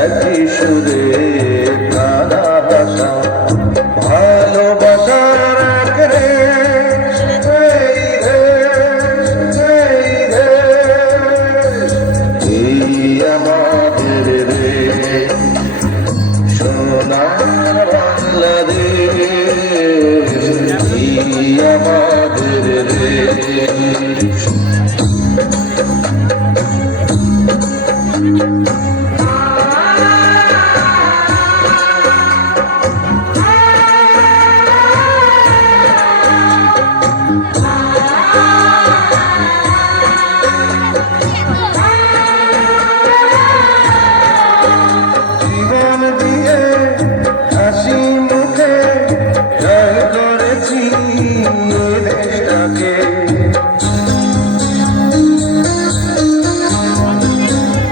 একই সুরে কানা হাসা ভালোবাসার আঁকড়ে এই আমাদের দেশ সোনার বাংলাদেশ এই আমাদের দেশ।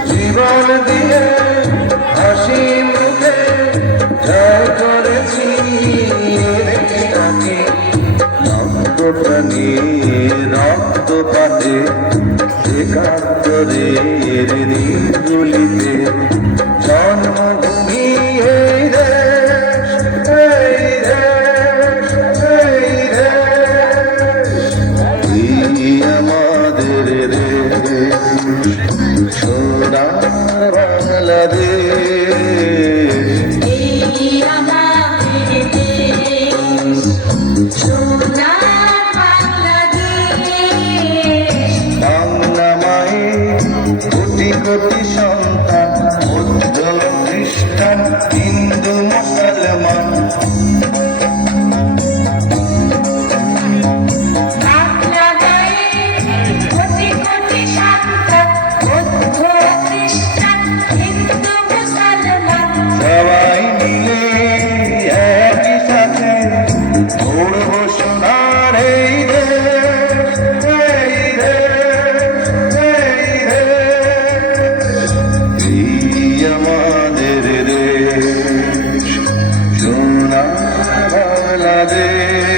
জীবন দিয়ে হাসি মুখে জয় করেছি দেশটাকে, রক্ত প্রাণী রক্ত পাতে একাত্তরের দিনগুলিতে জন্মভূমি এই দেশ, এই দেশ, এই দেশ, এই আমাদের দেশ সোনার বাংলাদেশ, এই আমাদের দেশ সোনার বাংলাদেশ। বাংলা মায়ের কোটি কোটি সন্তান, বৌদ্ধ খ্রিস্টান হিন্দু মুসলমান, সবাই মিলে একই সাথে গড়ব সোনার এই দেশ, এই দেশ, এই দেশ, এই আমাদের দেশ সোনার বাংলাদেশ।